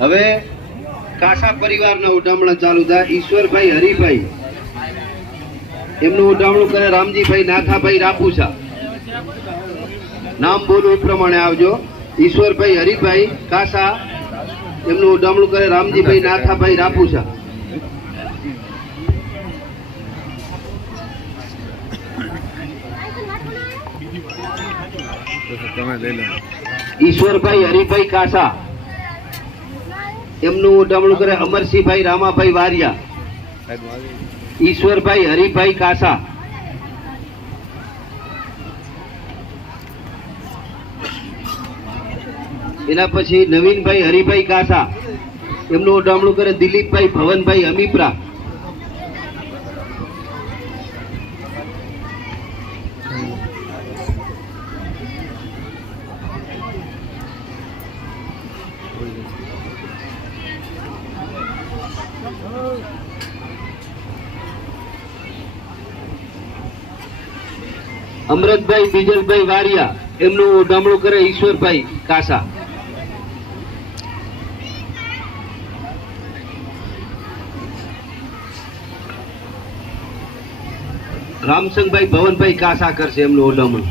હવે કાસા પરિવારના ઉડામણા ચાલુ થાય. ઈશ્વરભાઈ હરિભાઈ એમનું ઉડામણું કરે રામજીભાઈ નાથાભાઈ રાપુસા. નામ બોલું એ પ્રમાણે આવજો. ઈશ્વરભાઈ હરિભાઈ કાસા એમનું ઉડામણું કરે રામજીભાઈ નાથાભાઈ રાપુસા. ઈશ્વરભાઈ હરિભાઈ કાસા એમનું ઉડામણું કરે અમરસિંહભાઈ રામાભાઈ વારિયા. ઈશ્વરભાઈ હરિભાઈ કાસા એના પછી નવીનભાઈ હરિભાઈ કાસા એમનું ઉડામણું કરે દિલીપભાઈ ભવનભાઈ અમીપરા. અમરતભાઈ બીજલભાઈ વારિયા એમનું ઉડામણું કરે ઈશ્વરભાઈ કાસા. રામસંગભાઈ ભવનભાઈ કાસા કરશે એમનું ઉડામણું.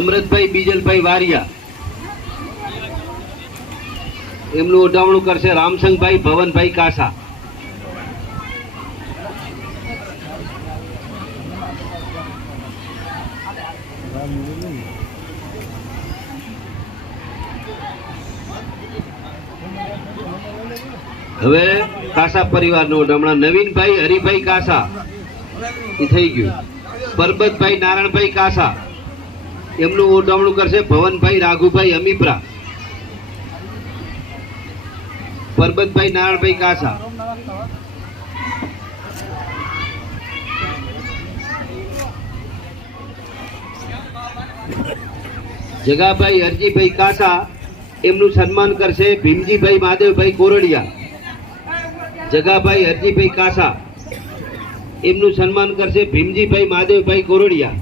અમરતભાઈ બીજલભાઈ વારિયા એમનું ઉડામણું કરશે રામસંગભાઈ ભવનભાઈ કાસા. હવે કાસા પરિવારનો ઉડામણા નવીનભાઈ હરિભાઈ કાસા એ થઈ ગયું. પરબતભાઈ નારાયણભાઈ કાસા એમનું ઉડામણું કરશે ભવનભાઈ રાઘુભાઈ અમીપરા. પરબતભાઈ નારાયણભાઈ કાસા. જગાભાઈ હરજીભાઈ કાસા એમનું સન્માન કરશે ભીમજીભાઈ મહાદેવભાઈ કોરડિયા. જગાભાઈ હરજીભાઈ કાસા એમનું સન્માન કરશે ભીમજીભાઈ મહાદેવભાઈ કોરડિયા.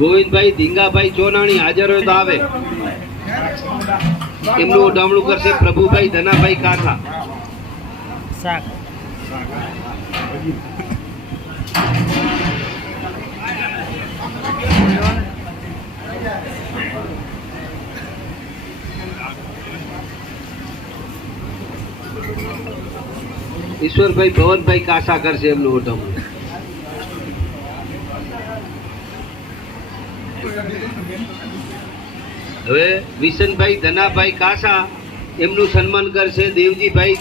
ગોવિંદભાઈ ધીંગાભાઈ ચોનાણી હાજર હોય તો આવે. એમનું ઉડામણું કરશે પ્રભુભાઈ ધનાભાઈ કાસા. ઈશ્વરભાઈ ભવનભાઈ કાસા કરશે એમનું ઉડામણું. હવે વિશનભાઈ ધનાભાઈ કાસા એમનું સન્માન કરશે દેવજીભાઈ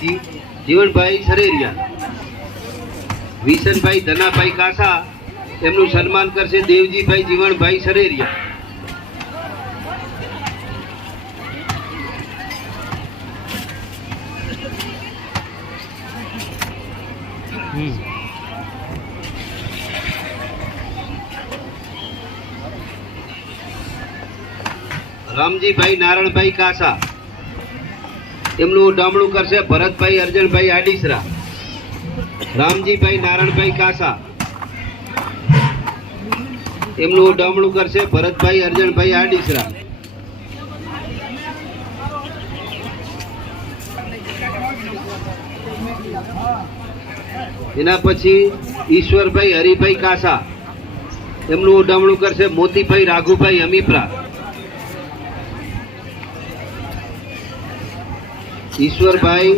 જીવનભાઈ સરેરિયા. વિશનભાઈ ધનાભાઈ કાસા એમનું સન્માન કરશે દેવજીભાઈ જીવનભાઈ સરેરિયા. રામજીભાઈ નારાયણભાઈ કાસા એમનું ઉડામણું કરશે ભરતભાઈ અર્જનભાઈ આડીસરા. રામજીભાઈ નારાયણભાઈ કાસા એમનું ઉડામણું કરશે ભરતભાઈ અર્જનભાઈ આડીસરા. એના પછી ઈશ્વરભાઈ હરિભાઈ કાસા એમનું ઉડામણું કરશે મોતીભાઈ રાઘુભાઈ અમીપરા. ઈશ્વરભાઈ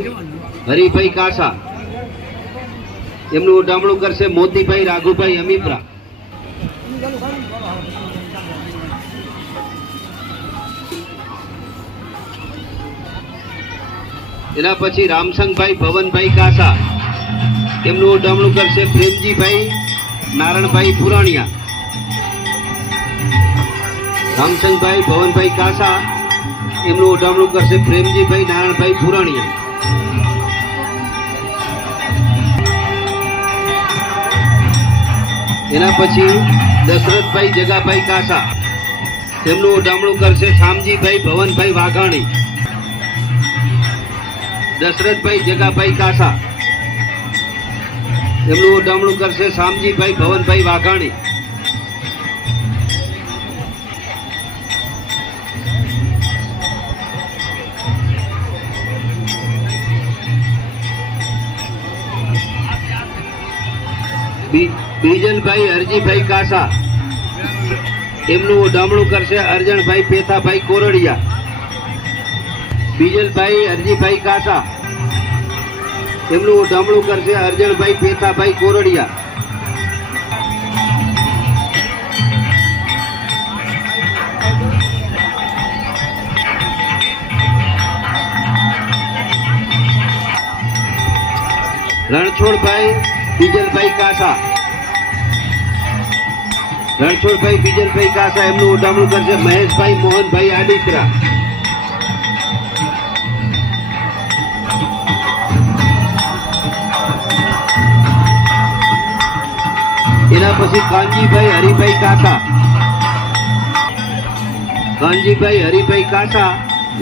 હરિભાઈ કાસા એમનું ઉડામણું કરશે મોતીભાઈ રાઘુભાઈ અમીપરા. એના પછી રામસંગભાઈ ભવનભાઈ કાસા એમનું ઉડામણું કરશે પ્રેમજીભાઈ નારણભાઈ પુરાણિયા. રામચંદભાઈ ભવનભાઈ કાસા એમનું ઉડામણું કરશે પ્રેમજીભાઈ નારણભાઈ પુરાણિયા. એના પછી દશરથભાઈ જગાભાઈ કાસા તેમનું ઉડામણું કરશે શામજીભાઈ ભવનભાઈ વાઘાણી. દશરથભાઈ જગાભાઈ કાસા તેમનું ઉડામણું કરશે શામજીભાઈ ભવનભાઈ વાઘાણી. બીજલભાઈ હરજીભાઈ કાસા એમનું ઉડામણું કરશે અરજણભાઈ પેથાભાઈ કોરડિયા. બીજલભાઈ હરજીભાઈ કાસા એમનું ઉડામણું કરશે અરજણભાઈ પેથાભાઈ કોરડિયા. રણછોડભાઈ બીજલભાઈ કાસા રણછોડભાઈ બીજલભાઈ કાસા એમનું ઉડામણું કરશે મહેશભાઈ મોહનભાઈ આડીસરા. એના પછી કાનજીભાઈ હરિભાઈ કાસા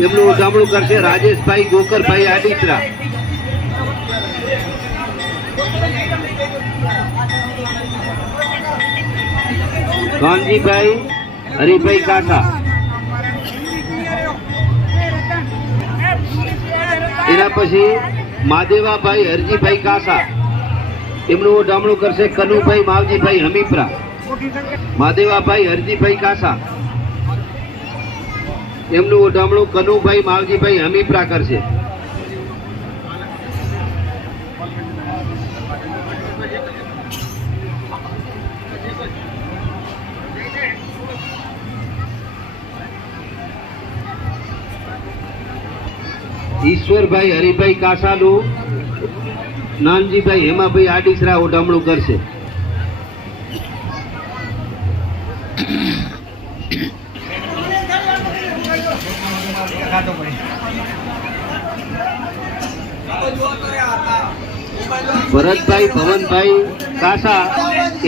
એમનું ઉડામણું કરશે રાજેશભાઈ ગોકરભાઈ આડીસરા. કાનજીભાઈ હરિભાઈ કાસા એના પછી માદેવાભાઈ હરજીભાઈ કાસા એમનું ઉડામણું કરશે કનુભાઈ માવજીભાઈ હમીપરા. માદેવાભાઈ હરજીભાઈ કાસા એમનું ઉડામણું કનુભાઈ માવજીભાઈ હમીપરા કરશે. ઈશ્વરભાઈ હરિભાઈ કાસાનું નાનજીભાઈ હેમાભાઈ આડીસરા ઉડામણું કરશે. ભરતભાઈ ભવનભાઈ કાસા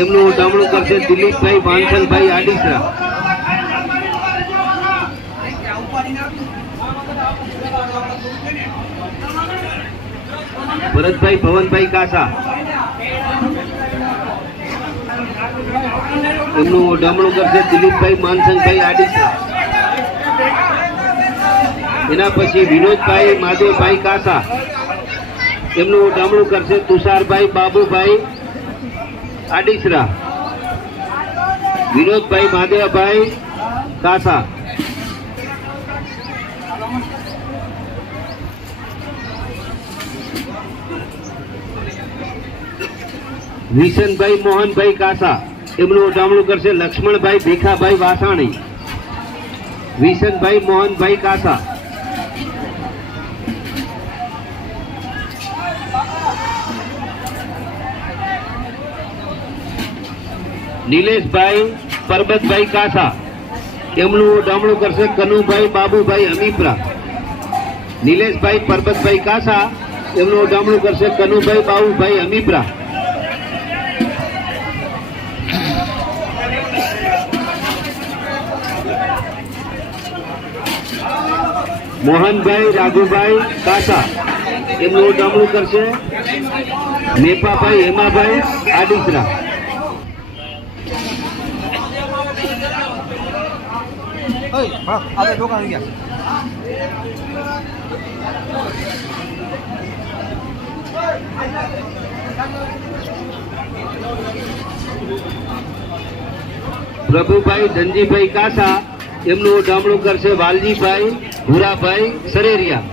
એમનું ઉડામણું કરશે દિલીપભાઈ વાંસલભાઈ આડીસરા. ભરતભાઈ ભવનભાઈ કાસા એમનું ઉડામણું કરશે દિલીપભાઈ માનસંગભાઈ આડીસરા. એના પછી વિનોદભાઈ માધવભાઈ કાસા એમનું ઉડામણું કરશે તુષારભાઈ બાબુભાઈ આડીસરા. વિનોદભાઈ માધવભાઈ કાસા. વિશનભાઈ મોહનભાઈ કાસા એમનું ઉડામણું કરશે લક્ષ્મણભાઈ ભીખાભાઈ વાસાણી. વિશનભાઈ મોહનભાઈ કાસા. નિલેશભાઈ પરબતભાઈ કાસા એમનું ઉડામણું કરશે કનુભાઈ બાબુભાઈ હમીપરા. નિલેશભાઈ પરબતભાઈ કાસા એમનું ઉડામણું કરશે કનુભાઈ બાબુભાઈ હમીપરા. મોહનભાઈ રાઘુભાઈ કાસા એમનું ઉડામણું કરશે મેપાભાઈ હેમાભાઈ આડીસરા. પ્રભુભાઈ ધનજીભાઈ કાસા એમનું ઉડામણું કરશે વાલજીભાઈ ભૂરાભાઈ સરેરિયા.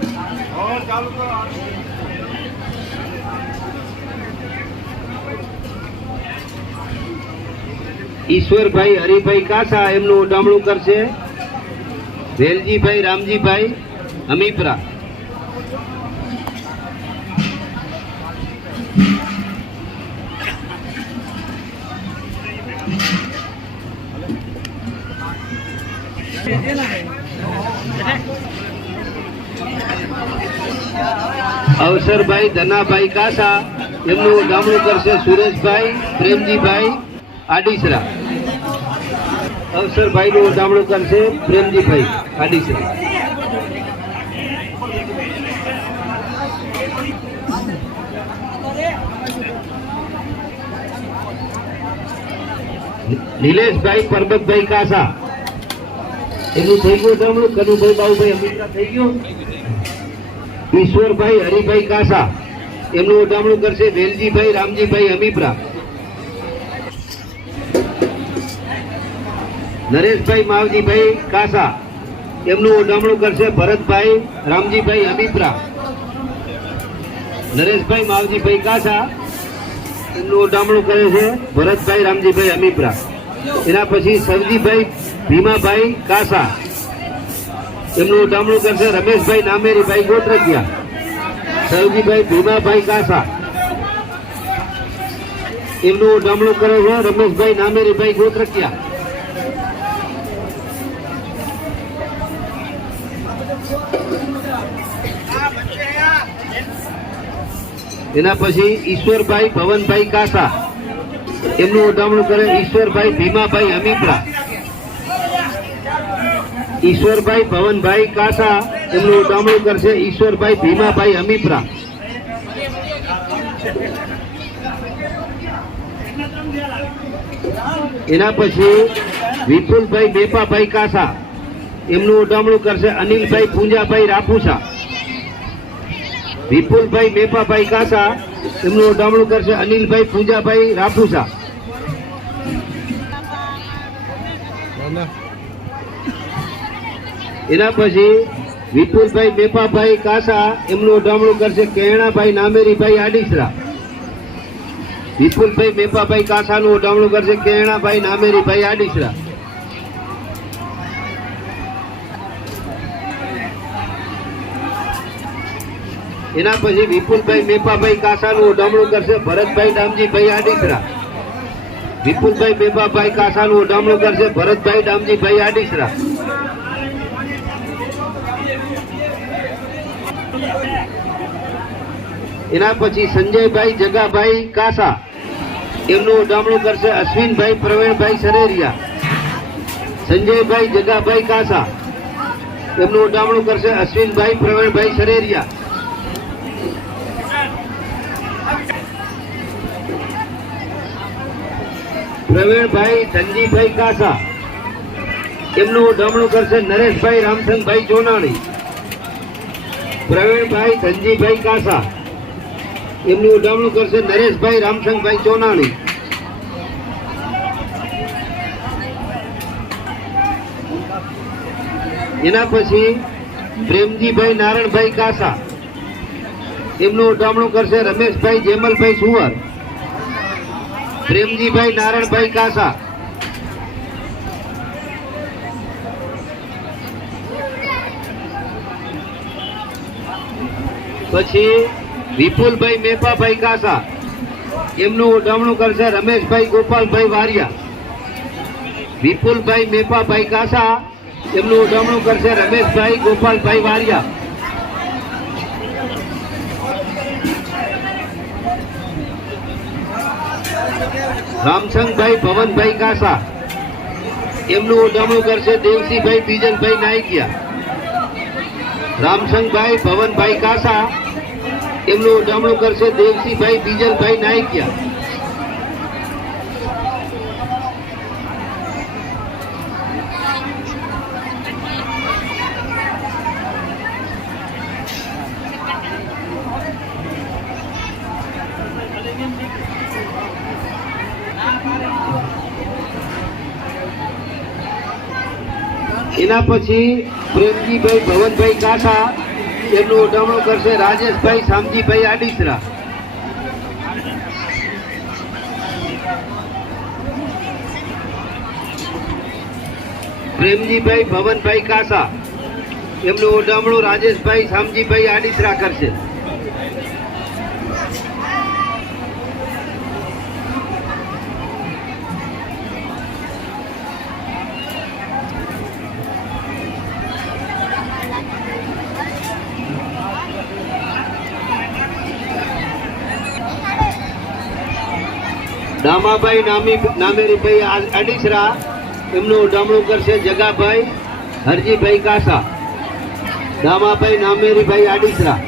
ઈશ્વરભાઈ હરિભાઈ કાસા એમનું ઉડામણું કરશે વેલજીભાઈ રામજીભાઈ હમીપરા. અવસરભાઈ ધનાભાઈ કાસા એમનું ઉડામણું કરશે સુરેશભાઈ પ્રેમજીભાઈ આડીસરા. અવસરભાઈનું ઉડામણું કરશે પ્રેમજીભાઈ આડીસરા. નિલેશભાઈ પરબતભાઈ કાસા એનું થઈ ગયું ઉડામણું. કનુભાઈ બાબુભાઈ અમિત્રા થઈ ગયું. ઈશ્વરભાઈ હરિભાઈ કાસા એમનું ઉડામણું કરશે વેલજીભાઈ રામજીભાઈ અમીપરા. નરેશભાઈ માવજીભાઈ કાસા એમનું ઉડામણું કરશે ભરતભાઈ રામજીભાઈ અમીપરા. નરેશભાઈ માવજીભાઈ કાસા એમનું ઉડામણું કરે છે ભરતભાઈ રામજીભાઈ અમીપરા. એના પછી સવજીભાઈ ભીમાભાઈ કાસા એમનું ઉડામણું કરશે રમેશભાઈ નામેરીભાઈ ગોત્રકિયા. સવજીભાઈ ભીમાભાઈ કાસા એમનું ઉડામણું કરે છે રમેશભાઈ નામેરીભાઈ ગોત્રકિયા. એના પછી ઈશ્વરભાઈ ભવનભાઈ કાસા એમનું ઉડામણું કરે ઈશ્વરભાઈ ભીમાભાઈ અમીપરા. ઈશ્વરભાઈ ભવનભાઈ કાસા એમનું ઉડામણું કરશે ઈશ્વરભાઈ ભીમાભાઈ અમીપરા. એના પછી વિપુલભાઈ બેપાભાઈ કાસા એમનું ઉડામણું કરશે અનિલભાઈ પૂંજાભાઈ રાપુસા. વિપુલભાઈ મેપાભાઈ કાસા એમનું ઉડામણું કરશે અનિલભાઈ પૂંજાભાઈ રાપુસા. એના પછી વિપુલભાઈ મેપાભાઈ કાસા એમનું ઉડામણું કરશે કેણાભાઈ નામેરીભાઈ આડીસરા. વિપુલભાઈ મેપાભાઈ કાસાનું ઉડામણું કરશે કેણાભાઈ નામેરીભાઈ આડીસરા. એના પછી વિપુલભાઈ મેપાભાઈ કાસાનું ઉડામણું કરશે ભરતભાઈ દામજીભાઈ આડીસરા. વિપુલભાઈ મેપાભાઈ કાસાનું ઉડામણું કરશે ભરતભાઈ દામજીભાઈ આડીસરા. એના પછી સંજયભાઈ જગાભાઈ કાસા એમનું ઉડામણું કરશે અશ્વિનભાઈ પ્રવીણભાઈ સરેરિયા. સંજયભાઈ જગાભાઈ કાસા એમનું ઉડામણું કરશે અશ્વિનભાઈ પ્રવીણભાઈ સરેરિયા. પ્રવીણભાઈ ધનજીભાઈ કાસા એમનું ઉડામણું કરશે નરેશભાઈ રામસંગભાઈ ચોનાણી. પ્રવીણભાઈ ધનજીભાઈ કાસા એમનું ઉડામણું કરશે નરેશભાઈ રામસંગભાઈ ચોનાણી. એના પછી પ્રેમજીભાઈ નારણભાઈ કાસા એમનું ઉડામણું કરશે રમેશભાઈ જેમલભાઈ સુવર. પ્રેમજીભાઈ નારણભાઈ કાસા પછી વિપુલભાઈ મેપાભાઈ કાસા એમનું ઉડામણું કરશે રમેશભાઈ ગોપાલભાઈ વારિયા. વિપુલભાઈ મેપાભાઈ કાસા એમનું ઉડામણું કરશે રમેશભાઈ ગોપાલભાઈ વારિયા. રામસંગભાઈ ભવનભાઈ કાસા એમનું ઉડામણું કરશે દેવસીભાઈ બીજલભાઈ નાયકિયા. રામસંગભાઈ ભવનભાઈ કાસા એમનું ઉડામણું કરશે દેવસીભાઈ બીજલભાઈ નાયકિયા. એના પછી પ્રેમજીભાઈ ભવનભાઈ કાસા એમનું ઉડામણું કરશે રાજેશભાઈ શામજીભાઈ આડીસરા. પ્રેમજીભાઈ ભવનભાઈ કાસા એમનું ઉડામણું રાજેશભાઈ શામજીભાઈ આડીસરા કરશે. દામાભાઈ નામેરીભાઈ આડીસરા, એમનું ઉડામણું કરશે જગાભાઈ હરજીભાઈ કાસા. દામાભાઈ નામેરીભાઈ આડીસરા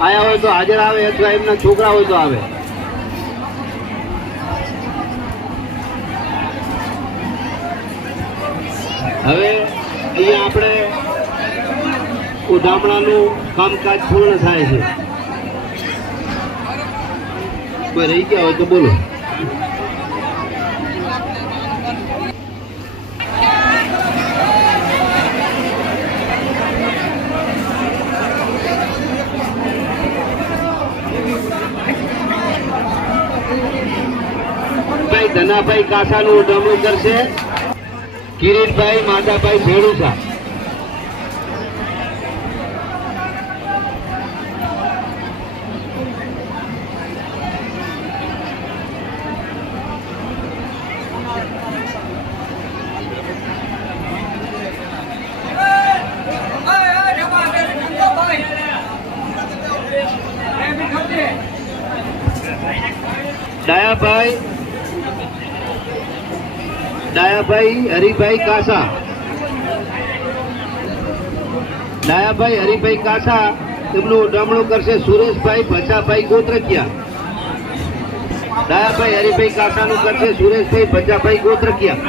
આયા હોય તો હાજર આવે, અથવા એમના છોકરા હોય તો આવે. હવે અહીંયા આપણે ઉડામણાનું કામકાજ પૂર્ણ થાય છે. કોઈ રહી ગયા હોય તો બોલો. ધનાભાઈ કાસાનું ઉડામણું કરશે કિરીટભાઈ માધાભાઈ ભેડુસા. ડાયાભાઈ હરિભાઈ કાસા. ડાયાભાઈ હરિભાઈ કાસા તેમનું ઉડામણું કરશે સુરેશભાઈ ભચાભાઈ ગોત્રકિયા. ડાયાભાઈ હરિભાઈ કાસાનું કરશે સુરેશભાઈ ભચાભાઈ ગોત્રકિયા.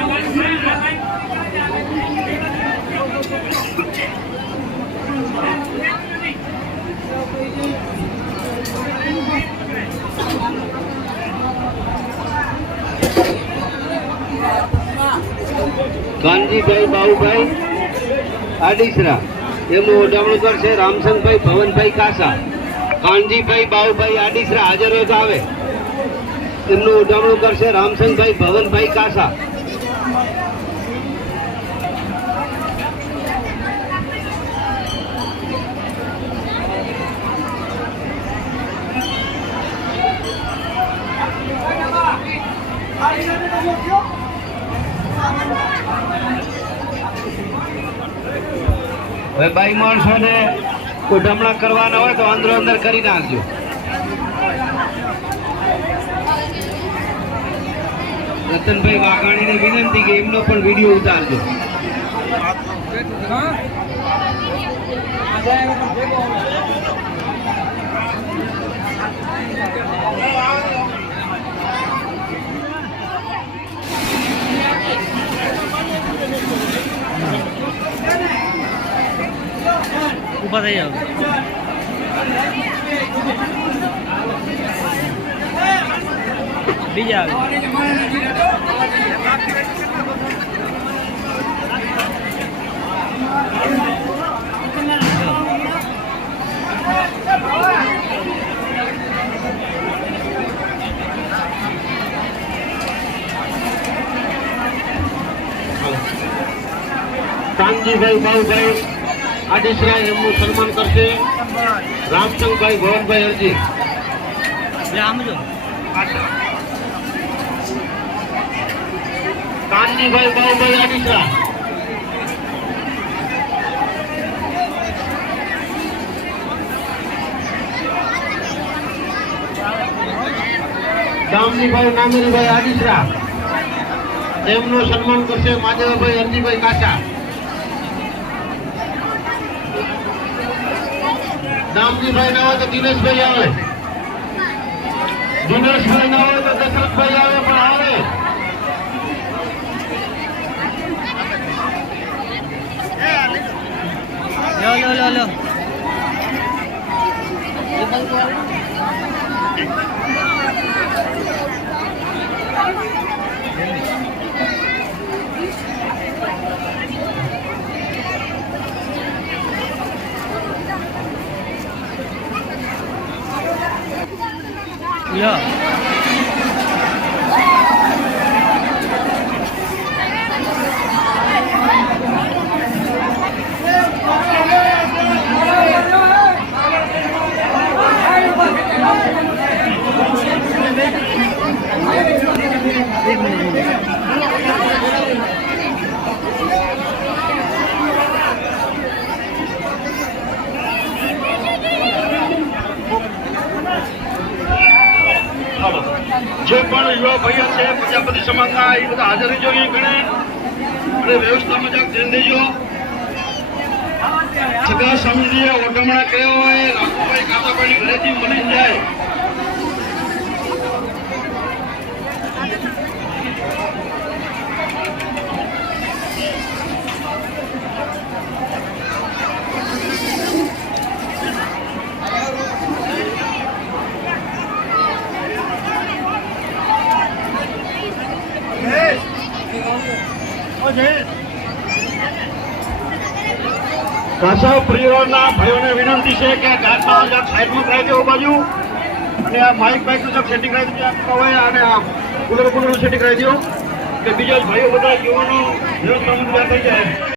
કાનજીભાઈ બાબુભાઈ આડીસરા, એમનું ઉડામણું કરશે રામસંગભાઈ ભવનભાઈ કાસા. કાનજીભાઈ બાબુભાઈ આડીસરા હાજર હોય તો આવે. એમનું ઉડામણું કરશે રામસંગભાઈ ભવનભાઈ કાસા. હવે બાઈ માણસોને ઉડામણા કરવાના હોય તો અંદરો અંદર કરી નાખજો. રતનભાઈ વાઘાણીને વિનંતી કે એમનો પણ વિડીયો ઉતારજો. ऊपर થઈ જાવ. બીજા આવે. કાનજીભાઈ બાબુભાઈ આડીસરા, એમનું સન્માન કરશે રામચંદભાઈ ભવનભાઈ અરજી. કાનજીભાઈ બાબુભાઈ આડીસરા. દામજીભાઈ નામેરીભાઈ આડીસરા, એમનું સન્માન કરશે માધવભાઈ અરજીભાઈ કાચા. દામજીભાઈ ના હોય તો દિનેશભાઈ આવે. દિનેશભાઈ ના હોય તો દશરથભાઈ આવે, પણ આવે. લો લો. ચાલો. જે પણ યુવા ભાઈઓ છે પ્રજાપતિ સમાજના એ બધા હાજર રહેજો અહીંયા ગણે અને વ્યવસ્થામાં જરાક ધ્યાન દેજો. સગા સ્વામીજીએ ઓઢમણા કર્યો હોય રાખુભાઈ કાતાભાઈ ઘરેથી મળી જાય. કાસા પરિવારના ભાઈઓને વિનંતી છે કે ગાડમાં સાઈડમાં કરાવી દેવો બાજુ અને આ માઇક બાઇકનું સેટિંગ કરાવી દીધું હોય અને આ કુલરનું સેટિંગ કરાવી દો કે બીજા ભાઈઓ બધા યુવાનો વ્યવસ્થા થઈ જાય.